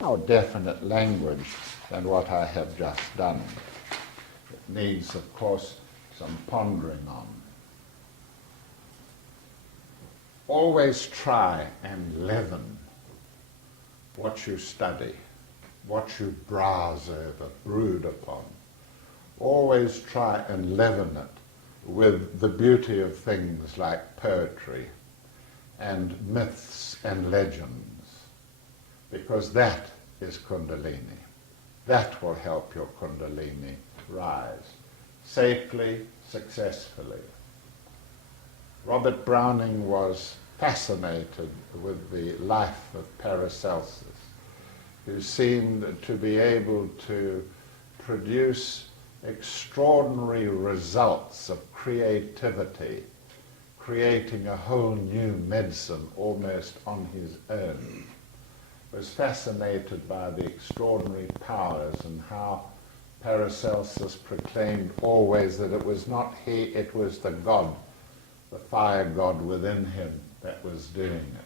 more definite language than what I have just done. It needs, of course, some pondering on. Always try and leaven what you study, what you browse over, brood upon. Always try and leaven it with the beauty of things like poetry and myths and legends, because that is Kundalini. That will help your Kundalini rise safely, successfully. Robert Browning was fascinated with the life of Paracelsus, who seemed to be able to produce extraordinary results of creativity, creating a whole new medicine almost on his own. Was fascinated by the extraordinary powers and how Paracelsus proclaimed always that it was not he, it was the God, the fire god within him that was doing it.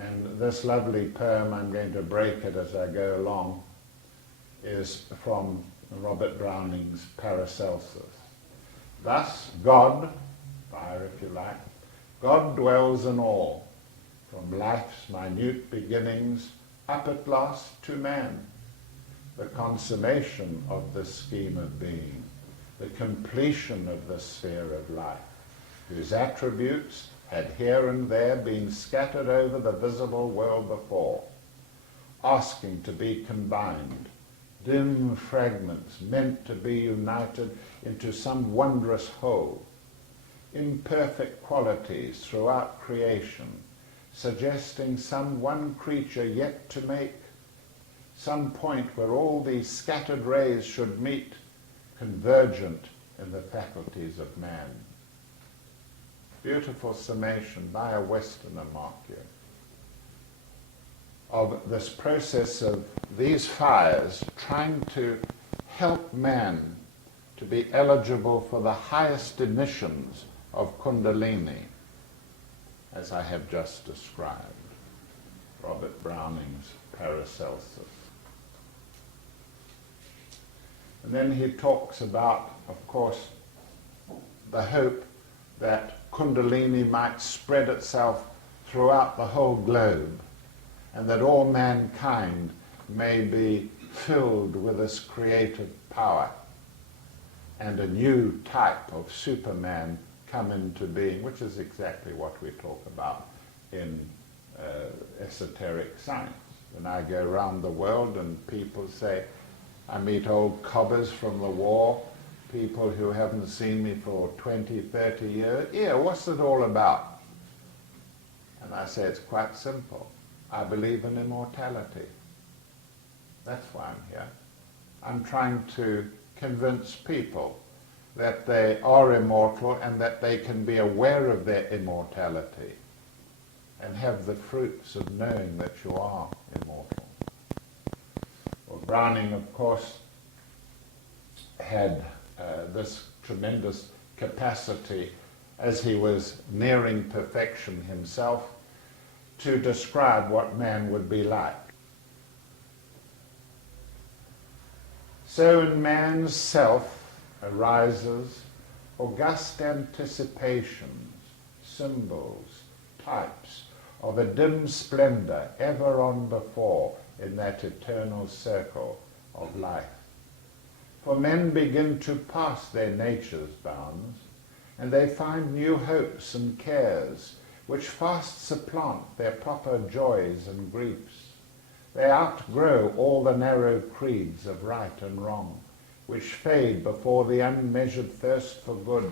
And this lovely poem, I'm going to break it as I go along, is from Robert Browning's Paracelsus. Thus God, fire if you like, God dwells in all, from life's minute beginnings up at last to man, the consummation of the scheme of being, the completion of the sphere of life, whose attributes had here and there been scattered over the visible world before, asking to be combined, dim fragments meant to be united into some wondrous whole, imperfect qualities throughout creation, suggesting some one creature yet to make, some point where all these scattered rays should meet, convergent in the faculties of man. Beautiful summation by a Westerner, mark you, of this process of these fires trying to help man to be eligible for the highest emissions of Kundalini, as I have just described. Robert Browning's Paracelsus. And then he talks about, of course, the hope that Kundalini might spread itself throughout the whole globe, and that all mankind may be filled with this creative power, and a new type of Superman come into being, which is exactly what we talk about in esoteric science. When I go around the world and people say, I meet old cobbers from the war, people who haven't seen me for 20, 30 years. Yeah, what's it all about? And I say, it's quite simple. I believe in immortality. That's why I'm here. I'm trying to convince people that they are immortal and that they can be aware of their immortality and have the fruits of knowing that you are immortal. Well, Browning, of course, had this tremendous capacity as he was nearing perfection himself to describe what man would be like. So in man's self arises august anticipations, symbols, types of a dim splendor ever on before in that eternal circle of life. For men begin to pass their nature's bounds, and they find new hopes and cares which fast supplant their proper joys and griefs. They outgrow all the narrow creeds of right and wrong, which fade before the unmeasured thirst for good,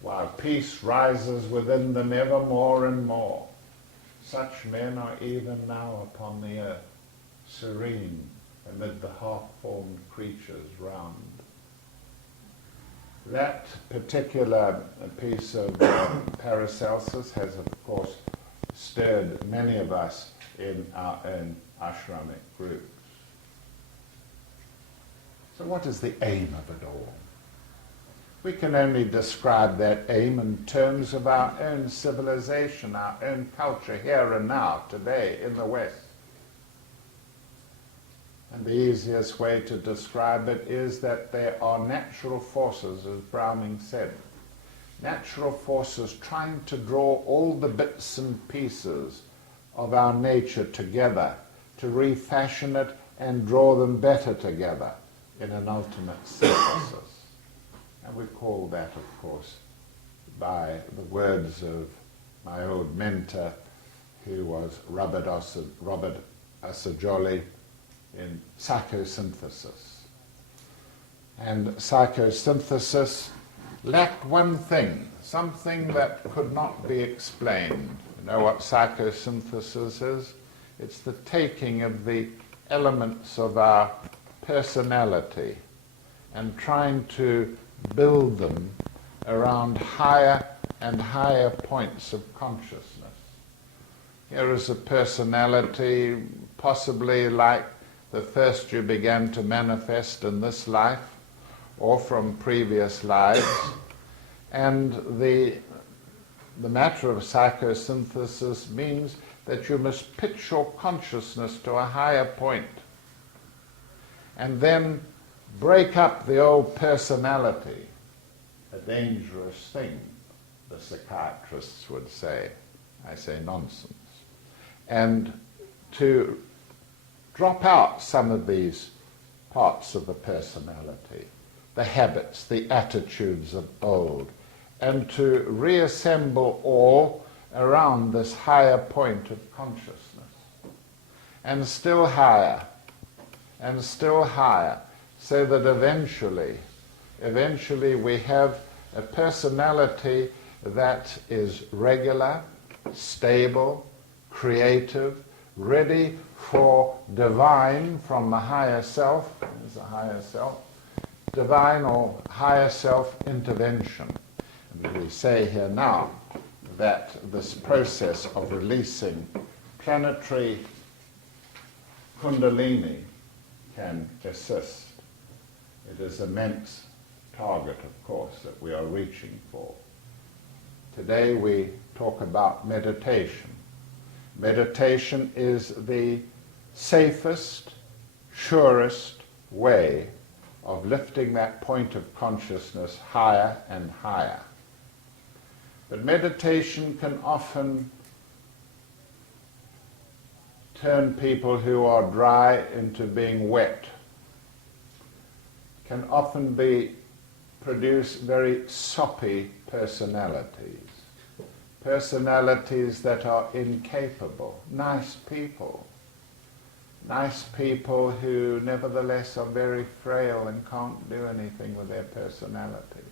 while peace rises within them ever more and more. Such men are even now upon the earth, serene amid the half-formed creatures round. That particular piece of Paracelsus has, of course, stirred many of us in our own ashramic groups. So what is the aim of it all? We can only describe that aim in terms of our own civilization, our own culture, here and now, today, in the West. And the easiest way to describe it is that there are natural forces, as Browning said. Natural forces trying to draw all the bits and pieces of our nature together, to refashion it and draw them better together in an ultimate synthesis. And we call that, of course, by the words of my old mentor, who was Robert Assagioli, in psychosynthesis. And psychosynthesis lacked one thing, something that could not be explained. You know what psychosynthesis is? It's the taking of the elements of our personality and trying to build them around higher and higher points of consciousness. Here is a personality possibly like the first you began to manifest in this life or from previous lives. And the matter of psychosynthesis means that you must pitch your consciousness to a higher point and then break up the old personality, a dangerous thing, the psychiatrists would say. I say nonsense. And to drop out some of these parts of the personality, the habits, the attitudes of old, and to reassemble all around this higher point of consciousness. And still higher, so that eventually we have a personality that is regular, stable, creative, ready for divine from the higher self, there's a higher self, divine or higher self intervention. And we say here now that this process of releasing planetary Kundalini can assist. It is an immense target, of course, that we are reaching for. Today we talk about meditation. Meditation is the safest, surest way of lifting that point of consciousness higher and higher. But meditation can often turn people who are dry into being wet, can often produce very soppy personalities. Personalities that are incapable, nice people who nevertheless are very frail and can't do anything with their personality.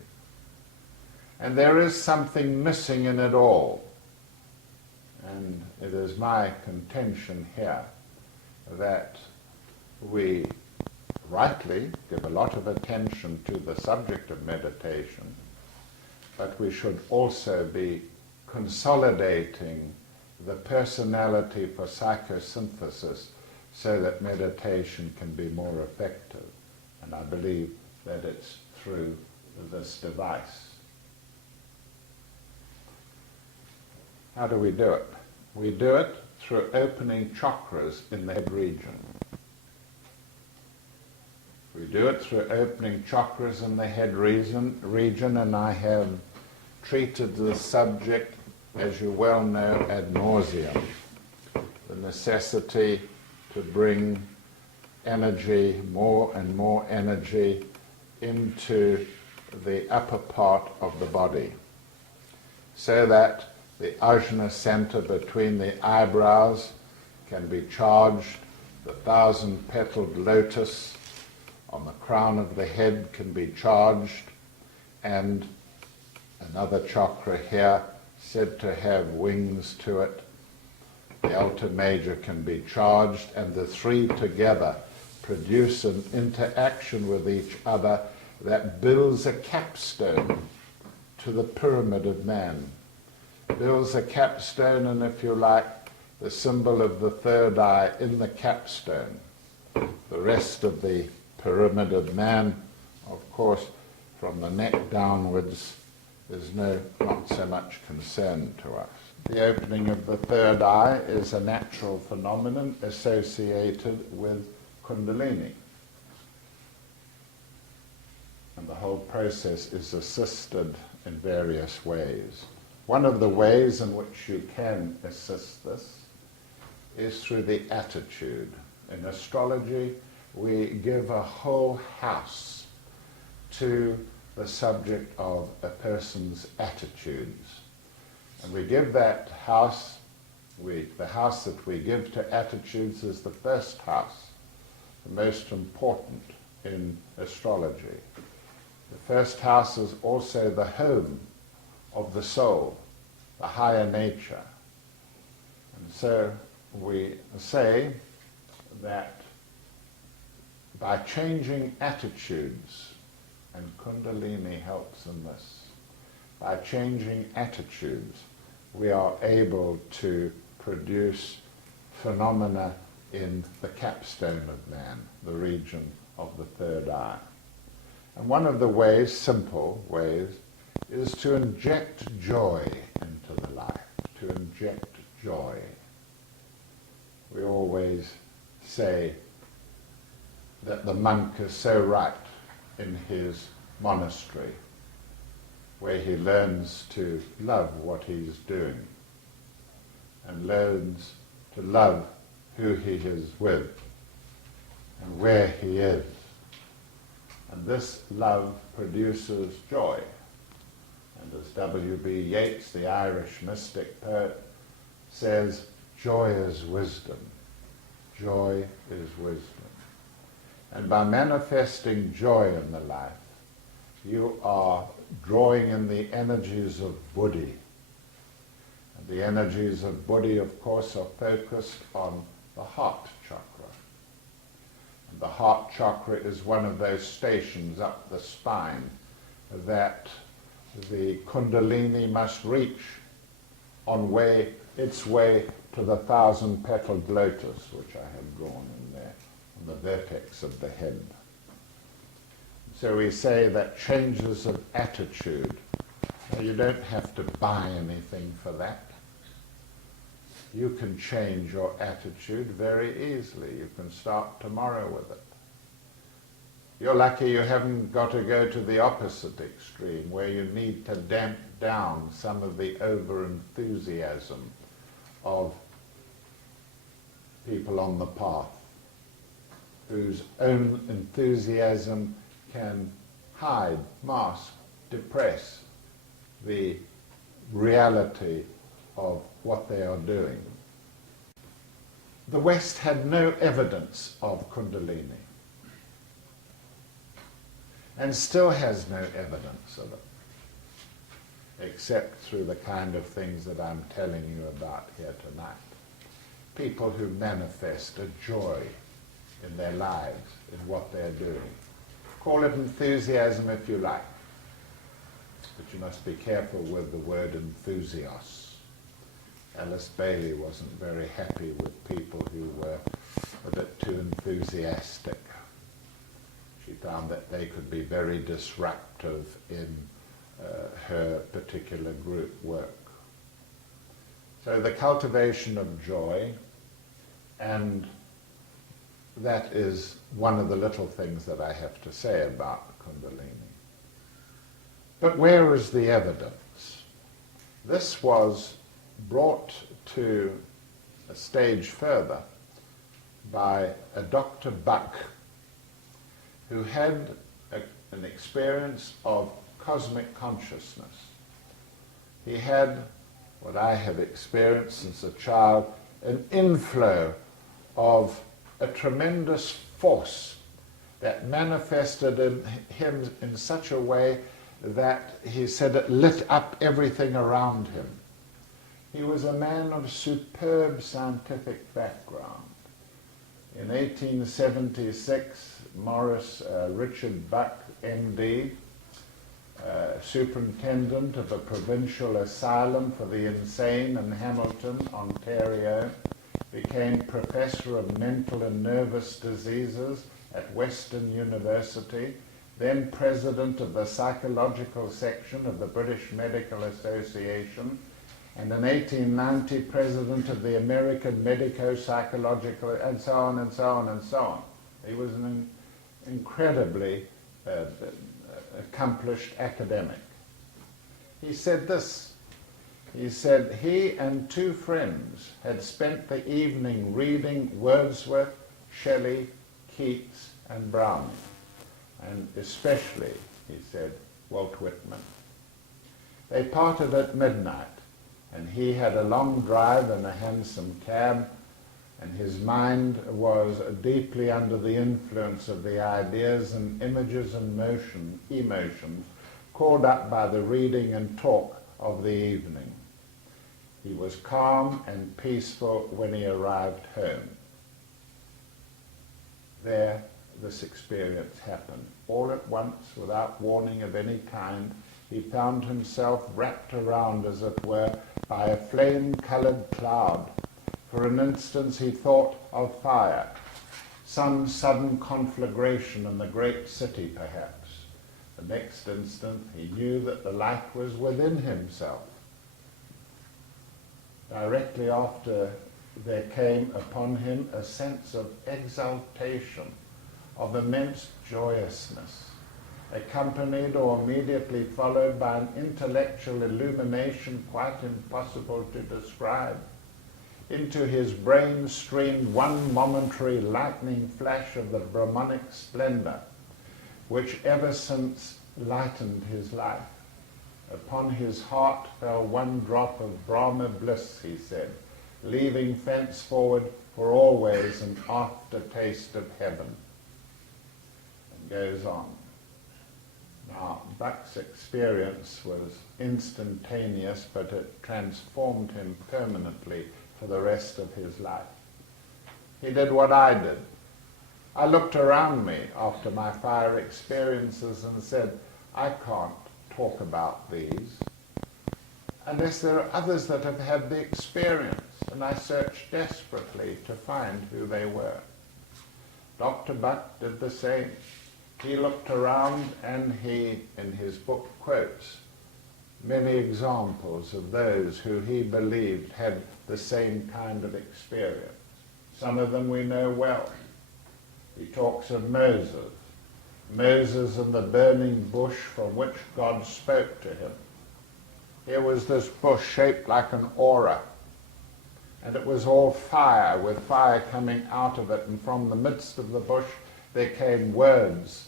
And there is something missing in it all. And it is my contention here that we rightly give a lot of attention to the subject of meditation, but we should also be consolidating the personality for psychosynthesis so that meditation can be more effective. And I believe that it's through this device. How do we do it? We do it through opening chakras in the head region. We do it through opening chakras in the head region, and I have treated the subject, as you well know, ad nauseum. The necessity to bring energy, more and more energy, into the upper part of the body, so that the ajna center between the eyebrows can be charged, the 1,000-petaled lotus on the crown of the head can be charged, and another chakra here, said to have wings to it, the altar major, can be charged, and the three together produce an interaction with each other that builds a capstone to the pyramid of man. Builds a capstone, and if you like, the symbol of the third eye in the capstone. The rest of the pyramid of man, of course, from the neck downwards, is not so much concern to us. The opening of the third eye is a natural phenomenon associated with Kundalini. And the whole process is assisted in various ways. One of the ways in which you can assist this is through the attitude. In astrology, we give a whole house to the subject of a person's attitudes. And we give that house, the house that we give to attitudes is the first house, the most important in astrology. The first house is also the home of the soul, the higher nature. And so we say that by changing attitudes, and Kundalini helps in this, by changing attitudes, we are able to produce phenomena in the capstone of man, the region of the third eye. And one of the ways, simple ways, is to inject joy into the life, to inject joy. We always say that the monk is so right in his monastery, where he learns to love what he's doing and learns to love who he is with and where he is. And this love produces joy. And as W.B. Yeats, the Irish mystic poet, says, joy is wisdom. Joy is wisdom. And by manifesting joy in the life, you are drawing in the energies of Buddhi. And the energies of Buddhi, of course, are focused on the heart chakra. And the heart chakra is one of those stations up the spine that the Kundalini must reach on its way to the 1,000-petaled lotus, which I have drawn in there, on the vertex of the head. So we say that changes of attitude, you don't have to buy anything for that. You can change your attitude very easily. You can start tomorrow with it. You're lucky you haven't got to go to the opposite extreme, where you need to damp down some of the over-enthusiasm of people on the path, whose own enthusiasm can hide, mask, depress the reality of what they are doing. The West had no evidence of Kundalini, and still has no evidence of it, except through the kind of things that I'm telling you about here tonight. People who manifest a joy in their lives, in what they're doing. Call it enthusiasm if you like, but you must be careful with the word enthusios. Alice Bailey wasn't very happy with people who were a bit too enthusiastic. She found that they could be very disruptive in her particular group work. So the cultivation of joy, and that is one of the little things that I have to say about Kundalini. But where is the evidence? This was brought to a stage further by a Dr. Buck, who had an experience of cosmic consciousness. He had what I have experienced since a child, an inflow of a tremendous force that manifested in him in such a way that he said it lit up everything around him. He was a man of superb scientific background. In 1876, Richard Buck, MD, superintendent of a provincial asylum for the insane in Hamilton, Ontario, became professor of mental and nervous diseases at Western University, then president of the psychological section of the British Medical Association, and in 1890 president of the American Medico-Psychological, and so on and so on and so on. He was an incredibly accomplished academic. He said this. He said he and two friends had spent the evening reading Wordsworth, Shelley, Keats, and Browning, and especially, he said, Walt Whitman. They parted at midnight, and he had a long drive in a hansom cab, and his mind was deeply under the influence of the ideas and images and emotions called up by the reading and talk of the evening. He was calm and peaceful when he arrived home. There, this experience happened. All at once, without warning of any kind, he found himself wrapped around, as it were, by a flame-colored cloud. For an instant he thought of fire, some sudden conflagration in the great city perhaps. The next instant he knew that the light was within himself. Directly after, there came upon him a sense of exaltation, of immense joyousness, accompanied or immediately followed by an intellectual illumination quite impossible to describe. Into his brain streamed one momentary lightning flash of the Brahmanic splendor, which ever since lightened his life. Upon his heart fell one drop of Brahma bliss, he said, leaving thenceforward for always an aftertaste of heaven. And goes on. Now, Buck's experience was instantaneous, but it transformed him permanently for the rest of his life. He did what I did. I looked around me after my fire experiences and said, I can't talk about these unless there are others that have had the experience, and I searched desperately to find who they were. Dr. Buck did the same. He looked around and he, in his book, quotes many examples of those who he believed had the same kind of experience. Some of them we know well. He talks of Moses in the burning bush from which God spoke to him. Here was this bush shaped like an aura, and it was all fire, with fire coming out of it, and from the midst of the bush there came words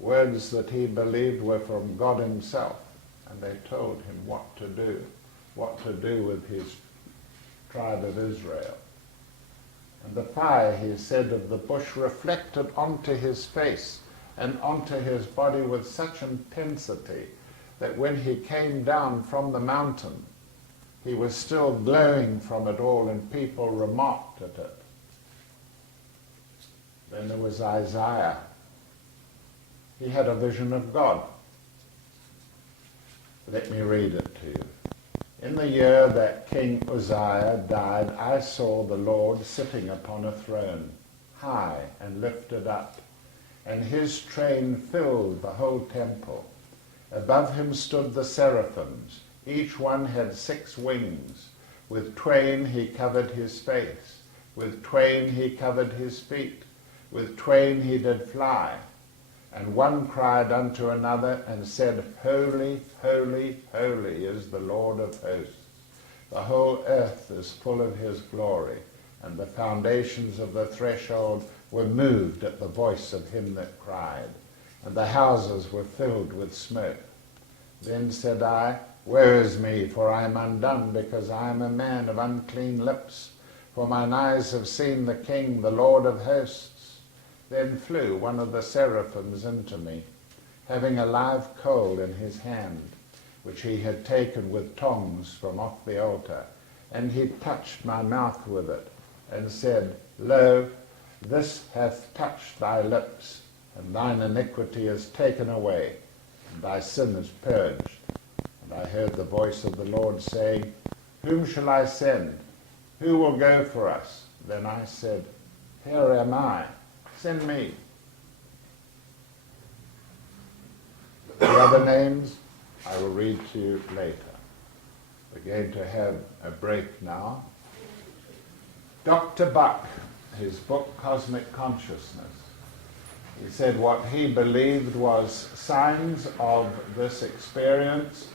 that he believed were from God himself, and they told him what to do with his tribe of Israel. And the fire, he said, of the bush reflected onto his face and onto his body with such intensity that when he came down from the mountain, he was still glowing from it all, and people remarked at it. Then there was Isaiah. He had a vision of God. Let me read it to you. In the year that King Uzziah died, I saw the Lord sitting upon a throne, high and lifted up, and his train filled the whole temple. Above him stood the seraphims. Each one had 6 wings. With twain he covered his face. With twain he covered his feet. With twain he did fly. And one cried unto another and said, Holy, holy, holy is the Lord of hosts. The whole earth is full of his glory. And the foundations of the threshold were moved at the voice of him that cried. And the houses were filled with smoke. Then said I, Woe is me, for I am undone, because I am a man of unclean lips. For mine eyes have seen the King, the Lord of hosts. Then flew one of the seraphims into me, having a live coal in his hand, which he had taken with tongs from off the altar. And he touched my mouth with it, and said, Lo, this hath touched thy lips, and thine iniquity is taken away, and thy sin is purged. And I heard the voice of the Lord saying, Whom shall I send? Who will go for us? Then I said, Here am I, send me. The other names I will read to you later. We're going to have a break now. Dr. Buck, his book Cosmic Consciousness, He said what he believed was signs of this experience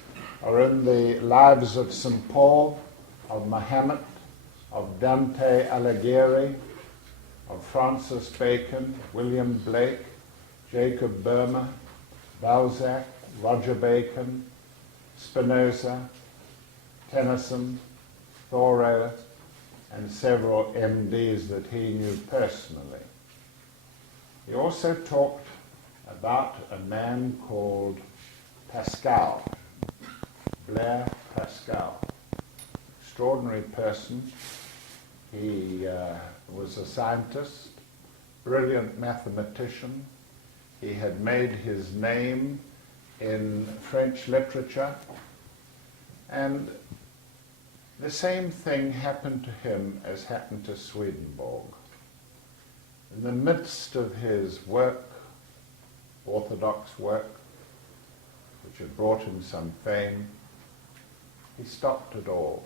are in the lives of St. Paul, of Muhammad, of Dante Alighieri, of Francis Bacon, William Blake, Jacob Boehme, Balzac, Roger Bacon, Spinoza, Tennyson, Thoreau, and several MDs that he knew personally. He also talked about a man called Pascal, Blaise Pascal. Extraordinary person. He was a scientist, brilliant mathematician. He had made his name in French literature, and the same thing happened to him as happened to Swedenborg. In the midst of his work, orthodox work, which had brought him some fame, he stopped it all.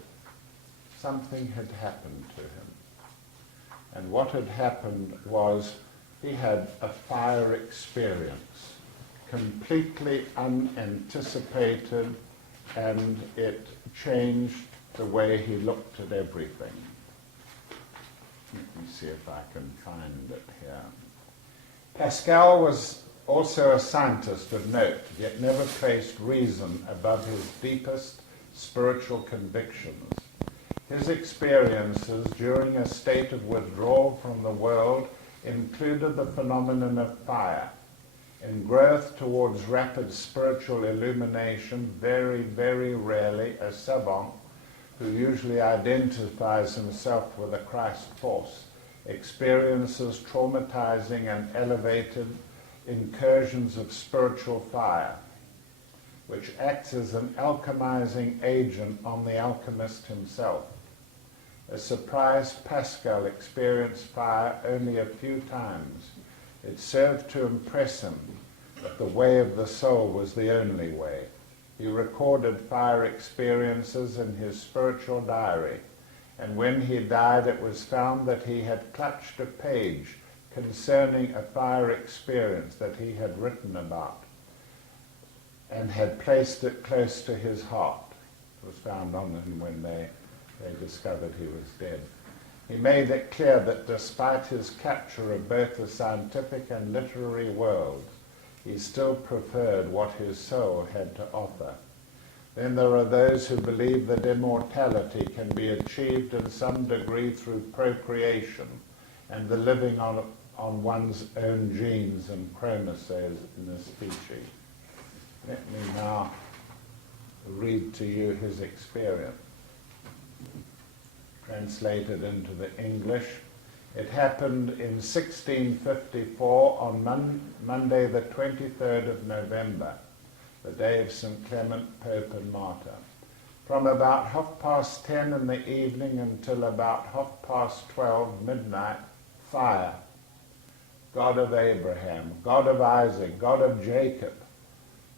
Something had happened to him. And what had happened was he had a fire experience, completely unanticipated, and it changed the way he looked at everything. Let me see if I can find it here. Pascal was also a scientist of note, yet never placed reason above his deepest spiritual convictions. His experiences during a state of withdrawal from the world included the phenomenon of fire. In growth towards rapid spiritual illumination, very, very rarely a savant who usually identifies himself with a Christ force experiences traumatizing and elevated incursions of spiritual fire, which acts as an alchemizing agent on the alchemist himself. A surprised Pascal experienced fire only a few times. It served to impress him that the way of the soul was the only way. He recorded fire experiences in his spiritual diary, and when he died it was found that he had clutched a page concerning a fire experience that he had written about and had placed it close to his heart. It was found on him when they discovered he was dead. He made it clear that despite his capture of both the scientific and literary worlds, he still preferred what his soul had to offer. Then there are those who believe that immortality can be achieved in some degree through procreation and the living on one's own genes and chromosomes in a species. Let me now read to you his experience, translated into the English. It happened in 1654 on Monday the 23rd of November, the day of St. Clement, Pope and Martyr. From about 10:30 in the evening until about 12:30 midnight, fire. God of Abraham, God of Isaac, God of Jacob,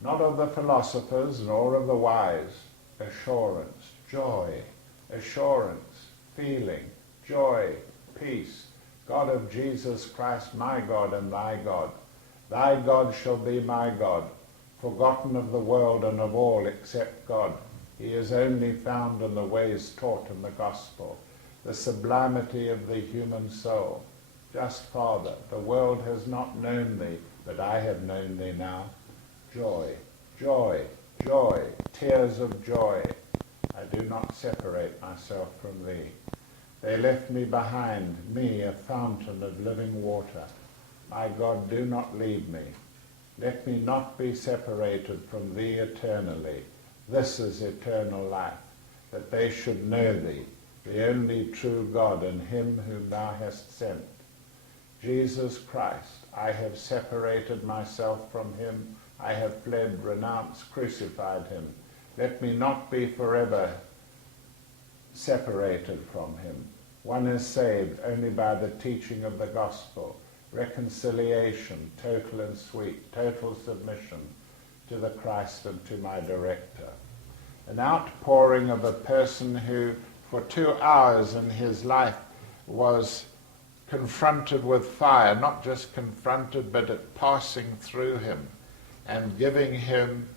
not of the philosophers nor of the wise, assurance, joy, assurance, feeling, joy, peace, God of Jesus Christ, my God and thy God. Thy God shall be my God, forgotten of the world and of all except God. He is only found in the ways taught in the gospel, the sublimity of the human soul. Just Father, the world has not known thee, but I have known thee now. Joy, joy, joy, tears of joy. I do not separate myself from thee. They left me behind, me a fountain of living water. My God, do not leave me. Let me not be separated from thee eternally. This is eternal life, that they should know thee, the only true God, and him whom thou hast sent. Jesus Christ, I have separated myself from him. I have fled, renounced, crucified him. Let me not be forever separated from him. One is saved only by the teaching of the gospel, reconciliation, total and sweet, total submission to the Christ and to my director. An outpouring of a person who for 2 hours in his life was confronted with fire, not just confronted, but it passing through him and giving him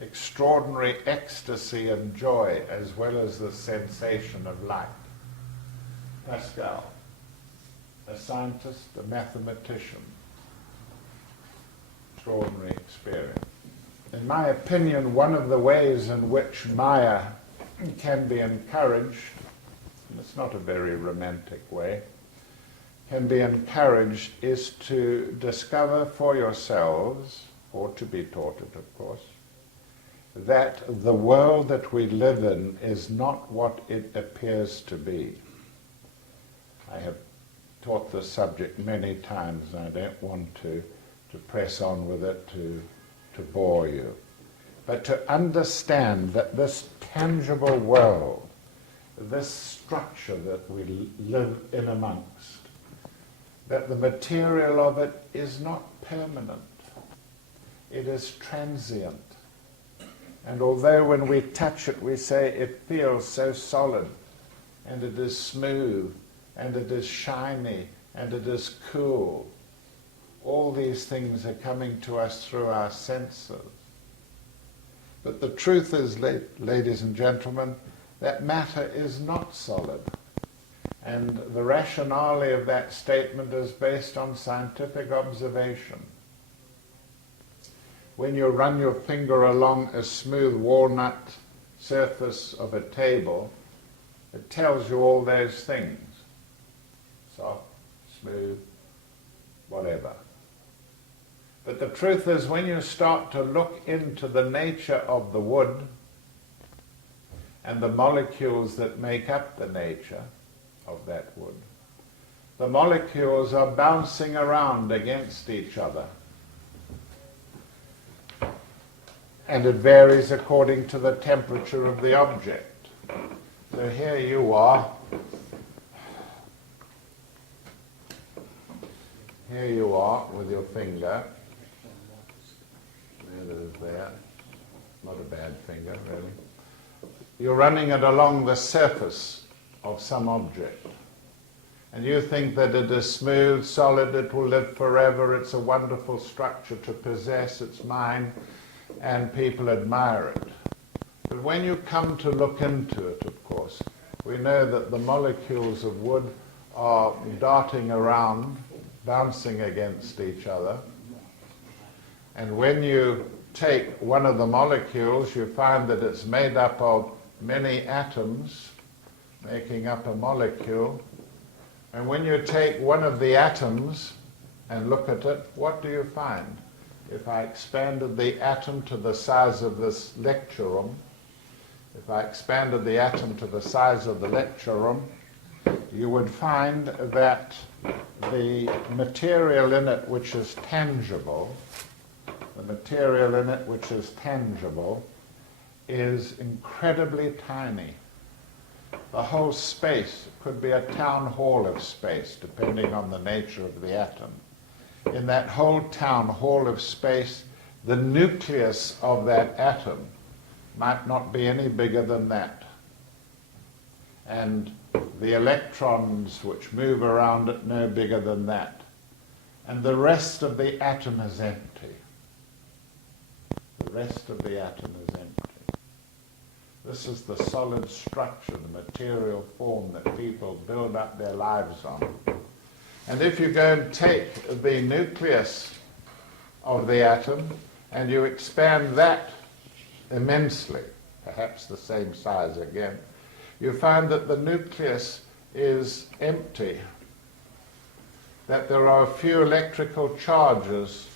extraordinary ecstasy and joy, as well as the sensation of light. Pascal, a scientist, a mathematician, extraordinary experience. In my opinion, one of the ways in which Maya can be encouraged, and it's not a very romantic way, can be encouraged is to discover for yourselves, or to be taught it, of course, that the world that we live in is not what it appears to be. I have taught this subject many times, and I don't want to press on with it to bore you. But to understand that this tangible world, this structure that we live in amongst, that the material of it is not permanent. It is transient. And although when we touch it we say it feels so solid, and it is smooth, and it is shiny, and it is cool, all these things are coming to us through our senses. But the truth is, ladies and gentlemen, that matter is not solid. And the rationale of that statement is based on scientific observation. When you run your finger along a smooth walnut surface of a table, it tells you all those things. Soft, smooth, whatever. But the truth is, when you start to look into the nature of the wood and the molecules that make up the nature of that wood, the molecules are bouncing around against each other. And it varies according to the temperature of the object. So here you are. Here you are with your finger. There it is there. Not a bad finger, really. You're running it along the surface of some object. And you think that it is smooth, solid, it will live forever, it's a wonderful structure to possess, it's mine, and people admire it. But when you come to look into it, of course, we know that the molecules of wood are darting around, bouncing against each other. And when you take one of the molecules, you find that it's made up of many atoms, making up a molecule. And when you take one of the atoms and look at it, what do you find? If I expanded the atom to the size of this lecture room, if I expanded the atom to the size of the lecture room, you would find that the material in it which is tangible, is incredibly tiny. The whole space could be a town hall of space, depending on the nature of the atom. In that whole town hall of space, the nucleus of that atom might not be any bigger than that. And the electrons which move around it no bigger than that. And the rest of the atom is empty. The rest of the atom is empty. This is the solid structure, the material form that people build up their lives on. And if you go and take the nucleus of the atom and you expand that immensely, perhaps the same size again, you find that the nucleus is empty, that there are a few electrical charges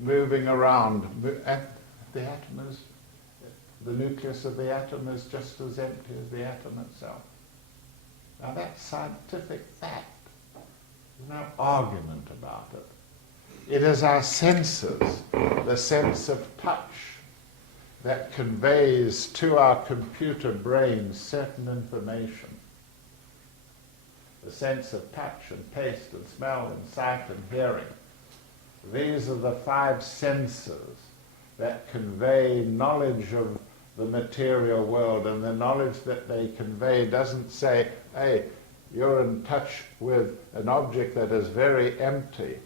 moving around. The nucleus of the atom is just as empty as the atom itself. Now that's scientific fact. There's no argument about it. It is our senses, the sense of touch, that conveys to our computer brains certain information. The sense of touch and taste and smell and sight and hearing. These are the five senses that convey knowledge of the material world, and the knowledge that they convey doesn't say, hey, you're in touch with an object that is very empty,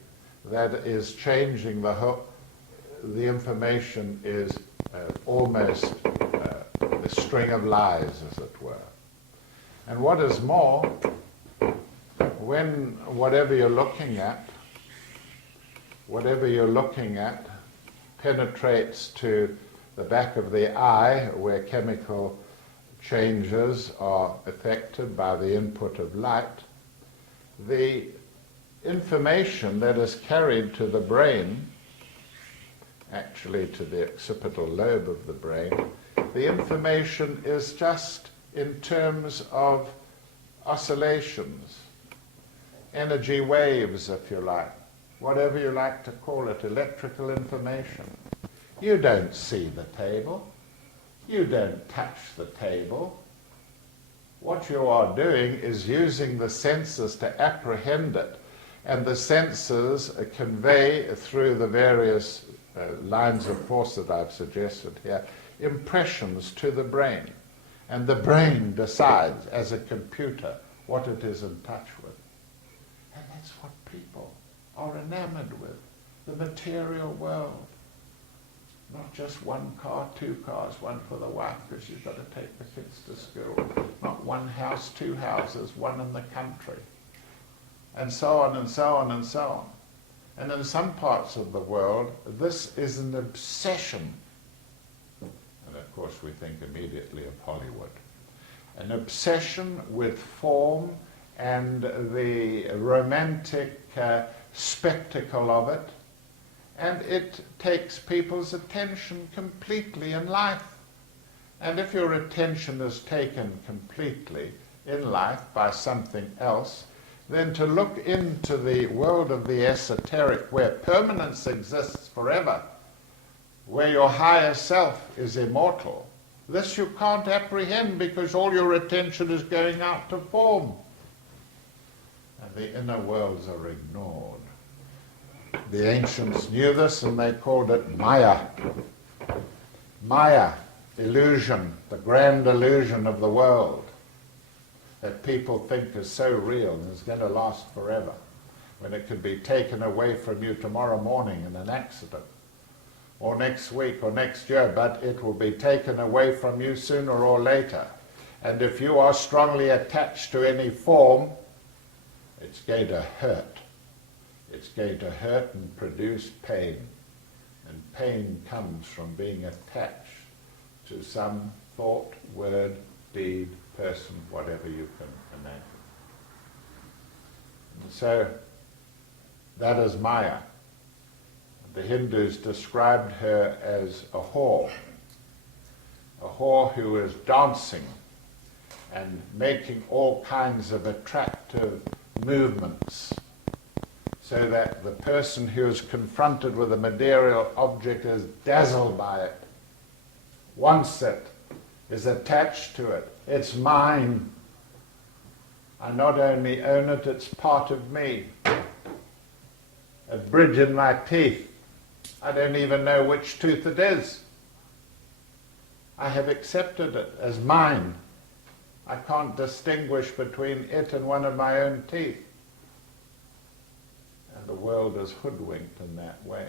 that is changing the information is almost a string of lies, as it were. And what is more, when whatever you're looking at penetrates to the back of the eye, where chemical changes are affected by the input of light, the information that is carried to the brain, actually to the occipital lobe of the brain, the information is just in terms of oscillations, energy waves, if you like, whatever you like to call it, electrical information. You don't see the table. You don't touch the table. What you are doing is using the senses to apprehend it, and the senses convey through the various lines of force that I've suggested here, impressions to the brain. And the brain decides, as a computer, what it is in touch with. And that's what people are enamored with, the material world. Not just one car, two cars, one for the wife because you've got to take the kids to school. Not one house, two houses, one in the country. And so on and so on and so on. And in some parts of the world, this is an obsession. And of course we think immediately of Hollywood. An obsession with form and the romantic spectacle of it. And it takes people's attention completely in life. And if your attention is taken completely in life by something else, then to look into the world of the esoteric, where permanence exists forever, where your higher self is immortal, this you can't apprehend because all your attention is going out to form. And the inner worlds are ignored. The ancients knew this and they called it Maya. Maya, illusion, the grand illusion of the world that people think is so real and is going to last forever, when it could be taken away from you tomorrow morning in an accident, or next week or next year, but it will be taken away from you sooner or later. And if you are strongly attached to any form, it's going to hurt. It's going to hurt and produce pain. And pain comes from being attached to some thought, word, deed, person, whatever you can imagine. And so, that is Maya. The Hindus described her as a whore who is dancing and making all kinds of attractive movements, so that the person who is confronted with a material object is dazzled by it, wants it, is attached to it. It's mine. I not only own it, it's part of me. A bridge in my teeth. I don't even know which tooth it is. I have accepted it as mine. I can't distinguish between it and one of my own teeth. And the world is hoodwinked in that way.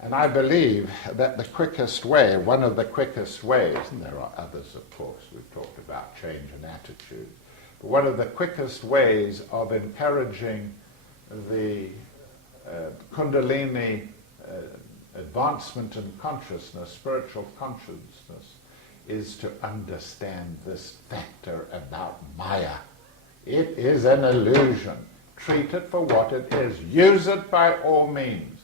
And I believe that the quickest way, one of the quickest ways, and there are others of course, we've talked about change in attitude, but one of the quickest ways of encouraging the Kundalini advancement in consciousness, spiritual consciousness, is to understand this factor about Maya. It is an illusion. Treat it for what it is. Use it by all means.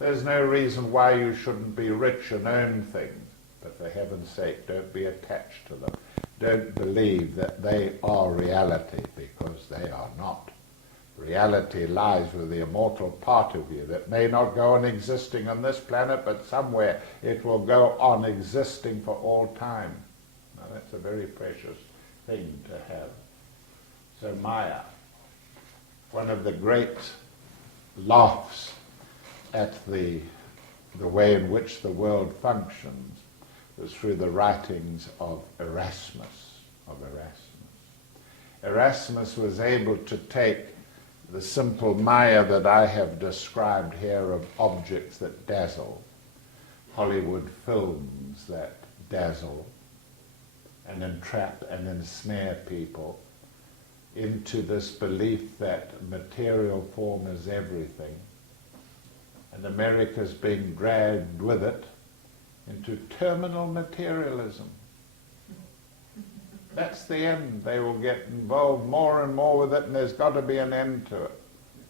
There's no reason why you shouldn't be rich and own things, but for heaven's sake, don't be attached to them. Don't believe that they are reality, because they are not. Reality lies with the immortal part of you that may not go on existing on this planet, but somewhere it will go on existing for all time. Now that's a very precious thing to have. So Maya, one of the great laughs at the way in which the world functions was through the writings of Erasmus. Erasmus was able to take the simple Maya that I have described here of objects that dazzle, Hollywood films that dazzle and entrap and ensnare people into this belief that material form is everything, and America's being dragged with it into terminal materialism. That's the end. They will get involved more and more with it, and there's got to be an end to it,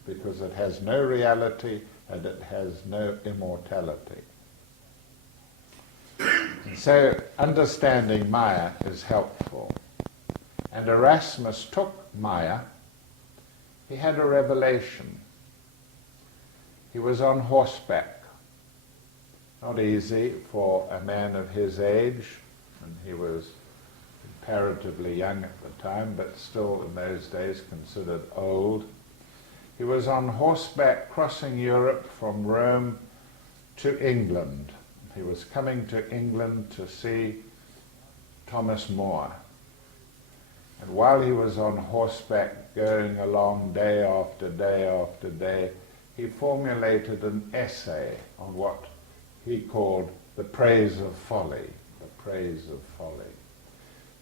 because it has no reality and it has no immortality. And so understanding Maya is helpful. And Erasmus took Maya. He had a revelation. He was on horseback. Not easy for a man of his age, and he was comparatively young at the time, but still in those days considered old. He was on horseback crossing Europe from Rome to England. He was coming to England to see Thomas More. And while he was on horseback going along day after day after day, he formulated an essay on what he called the praise of folly, the praise of folly.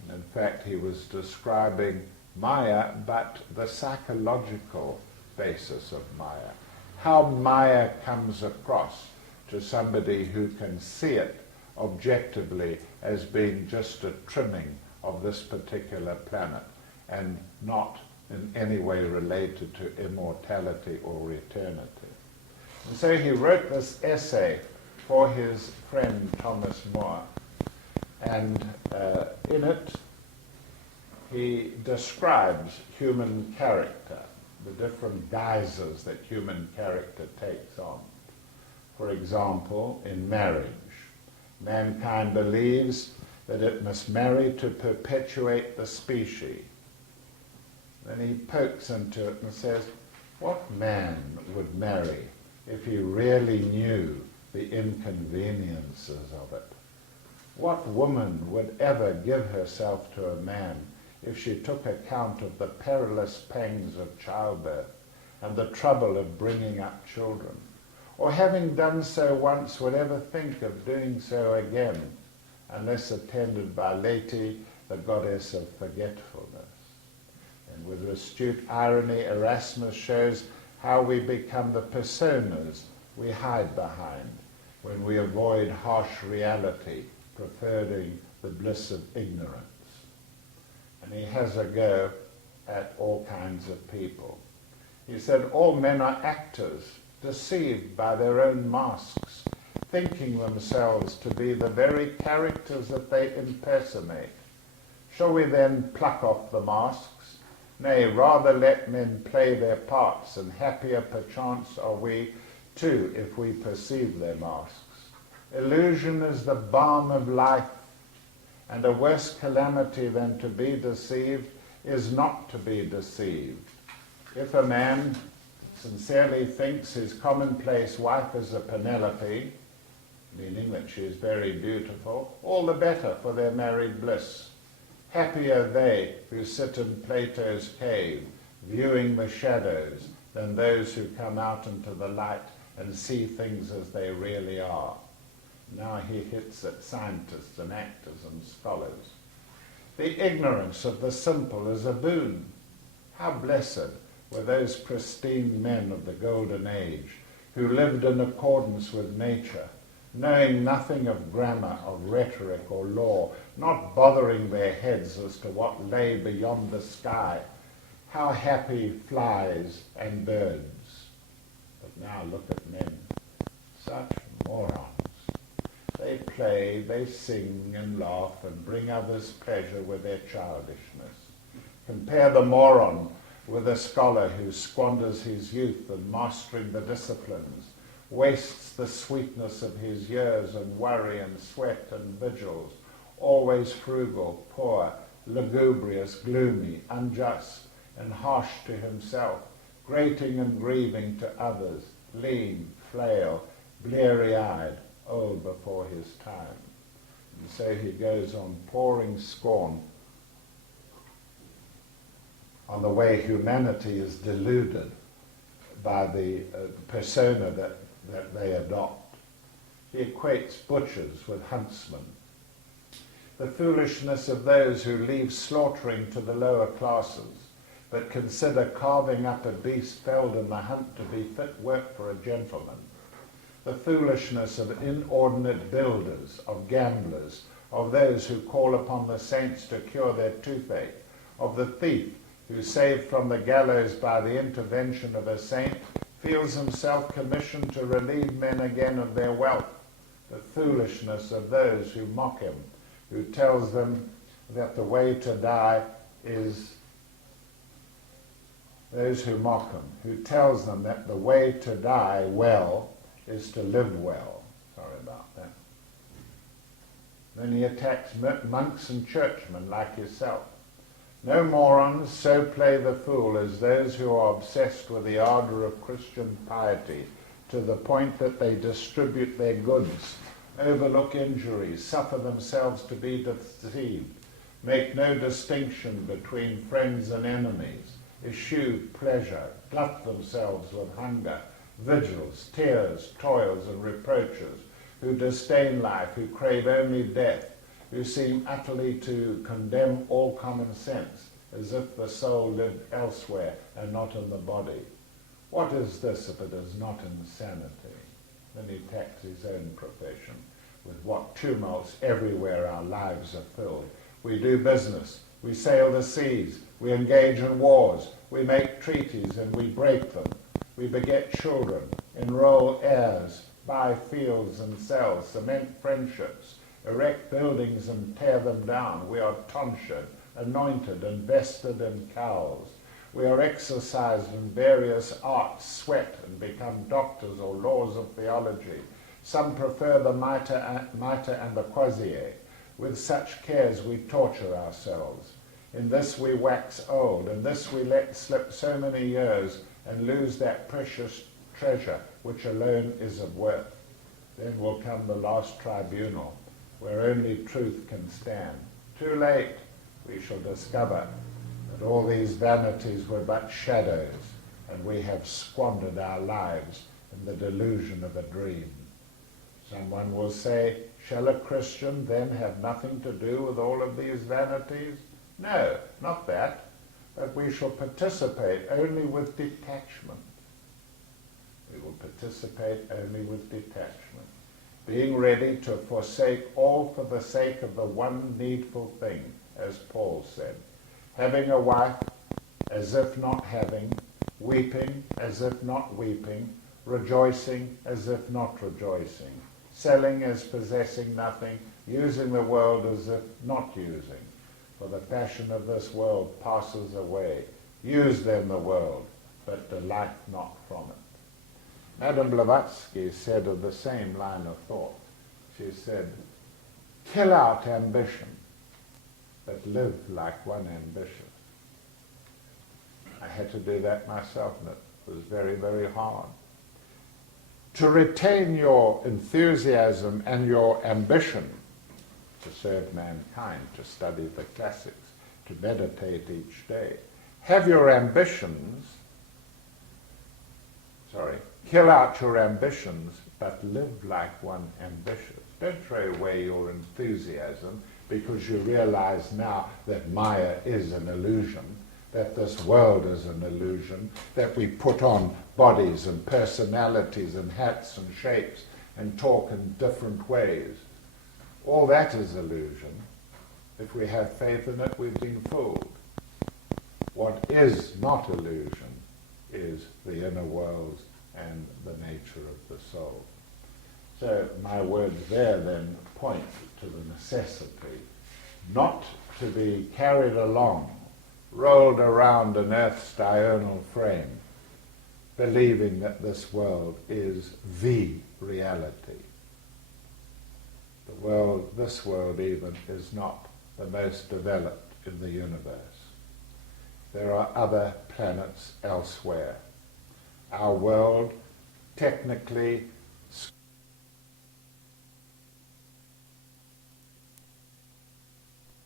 And in fact, he was describing Maya, but the psychological basis of Maya. How Maya comes across to somebody who can see it objectively as being just a trimming of this particular planet and not in any way related to immortality or eternity. And so he wrote this essay for his friend Thomas More, and in it he describes human character, the different guises that human character takes on. For example, in marriage, mankind believes that it must marry to perpetuate the species. Then he pokes into it and says, what man would marry if he really knew the inconveniences of it? What woman would ever give herself to a man if she took account of the perilous pangs of childbirth and the trouble of bringing up children? Or having done so once would ever think of doing so again, unless attended by Leti, the goddess of forgetfulness. And with astute irony, Erasmus shows how we become the personas we hide behind when we avoid harsh reality, preferring the bliss of ignorance. And he has a go at all kinds of people. He said, all men are actors, deceived by their own masks, thinking themselves to be the very characters that they impersonate. Shall we then pluck off the masks? Nay, rather let men play their parts, and happier perchance are we too if we perceive their masks. Illusion is the balm of life, and a worse calamity than to be deceived is not to be deceived. If a man sincerely thinks his commonplace wife is a Penelope, meaning that she is very beautiful, all the better for their married bliss. Happy are they who sit in Plato's cave, viewing the shadows, than those who come out into the light and see things as they really are. Now he hits at scientists and actors and scholars. The ignorance of the simple is a boon. How blessed were those pristine men of the Golden Age who lived in accordance with nature, knowing nothing of grammar, of rhetoric or law, not bothering their heads as to what lay beyond the sky. How happy flies and birds. But now look at men, such morons. They play, they sing and laugh and bring others pleasure with their childishness. Compare the moron with a scholar who squanders his youth in mastering the disciplines, wastes the sweetness of his years in worry and sweat and vigils, always frugal, poor, lugubrious, gloomy, unjust, and harsh to himself, grating and grieving to others, lean, flail, bleary-eyed, old before his time. And so he goes on pouring scorn on the way humanity is deluded by the persona that they adopt. He equates butchers with huntsmen. The foolishness of those who leave slaughtering to the lower classes, but consider carving up a beast felled in the hunt to be fit work for a gentleman. The foolishness of inordinate builders, of gamblers, of those who call upon the saints to cure their toothache, of the thief who, saved from the gallows by the intervention of a saint, feels himself commissioned to relieve men again of their wealth. The foolishness of those who mock him, who tells them that the way to die is those who mock him, who tells them that the way to die well is to live well. Sorry about that. Then he attacks monks and churchmen like yourself. No morons so play the fool as those who are obsessed with the ardor of Christian piety to the point that they distribute their goods, overlook injuries, suffer themselves to be deceived, make no distinction between friends and enemies, eschew pleasure, glut themselves with hunger, vigils, tears, toils, and reproaches, who disdain life, who crave only death, who seem utterly to condemn all common sense, as if the soul lived elsewhere and not in the body. What is this if it is not insanity? Then he attacks his own profession, with what tumults everywhere our lives are filled. We do business, we sail the seas, we engage in wars, we make treaties and we break them. We beget children, enroll heirs, buy fields and sell, cement friendships, erect buildings and tear them down. We are tonsured, anointed, and vested in cowls. We are exercised in various arts, sweat, and become doctors or laws of theology. Some prefer the mitre and the crozier. With such cares we torture ourselves. In this we wax old, in this we let slip so many years and lose that precious treasure which alone is of worth. Then will come the last tribunal, where only truth can stand. Too late, we shall discover that all these vanities were but shadows, and we have squandered our lives in the delusion of a dream. Someone will say, shall a Christian then have nothing to do with all of these vanities? No, not that, but we shall participate only with detachment. We will participate only with detachment, being ready to forsake all for the sake of the one needful thing, as Paul said, having a wife as if not having, weeping as if not weeping, rejoicing as if not rejoicing, selling as possessing nothing, using the world as if not using. For the passion of this world passes away. Use then the world, but delight not from it. Madame Blavatsky said of the same line of thought, she said, kill out ambition, but live like one ambitious. I had to do that myself, and it was very, very hard. To retain your enthusiasm and your ambition to serve mankind, to study the classics, to meditate each day. Have your ambitions, kill out your ambitions, but live like one ambitious. Don't throw away your enthusiasm because you realize now that Maya is an illusion, that this world is an illusion, that we put on bodies and personalities and hats and shapes and talk in different ways. All that is illusion. If we have faith in it, we've been fooled. What is not illusion is the inner world and the nature of the soul. So my words there then point to the necessity not to be carried along, rolled around an earth's diurnal frame, believing that this world is the reality. This world even, is not the most developed in the universe. There are other planets elsewhere. Our world technically